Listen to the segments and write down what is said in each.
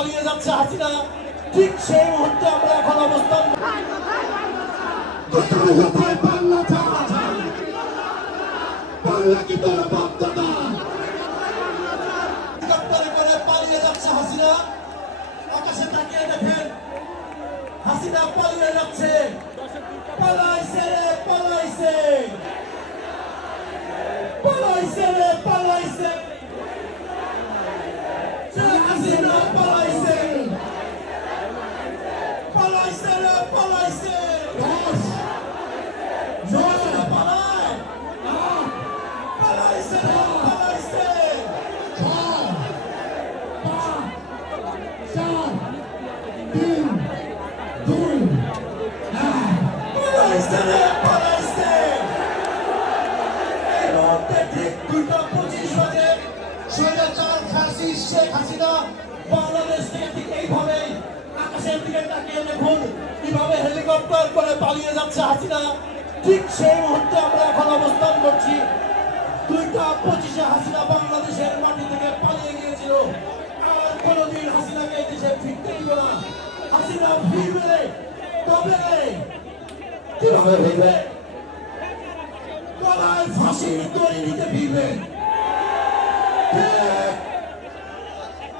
পালিয়ে যাচ্ছে হাসিনা, ঠিক সেই মুহূর্তে আমরা এখন অবস্থান। হেলিকপ্টারে করে পালিয়ে যাচ্ছে হাসিনা। আকাশে তাকিয়ে দেখেন, হাসিনা পালিয়ে যাচ্ছে। পালাইছে রে পালাইছে, পালাইছে রে পালাইছে, হাসিনা পালাইছে, পালাইছে রে পালাইছে। হাসিনা পালায়, পালাইছে রে পালাইছে। পালাইছে রে পালাইছে। এই মুহূর্তে ঠিক 2:25 বাজে স্বৈরাচার ফ্যাসিস্ট শেখ হাসিনা বাংলাদেশ থেকে ঠিক এইভাবেই আকাশের দিকে তাকিয়ে দেখুন কিভাবে হেলিকপ্টার করে পালিয়ে যাচ্ছে হাসিনা। ঠিক সেই মুহূর্তে আমরা এখন অবস্থান করছি। 2:25 হাসিনা বাংলাদেশের মাটি থেকে পালিয়ে গিয়েছিল। আর কোনোদিন হাসিনাকে এই দেশে ফিরতে দিব না। হাসিনা ফিরবে, তবে কিভাবে ফিরবে? গলায় ফাঁসির দড়ি নিতে ফিরবে।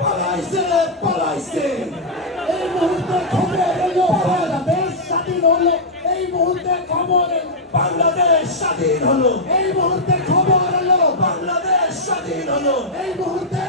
পালাইছে রে পালাইছে। এই মুহূর্তে খবর এলো বাংলাদেশ স্বাধীন হলো। এই মুহূর্তে খবর এলো বাংলাদেশ স্বাধীন হলো। এই মুহূর্তে খবর এলো বাংলাদেশ স্বাধীন হলো। এই মুহূর্তে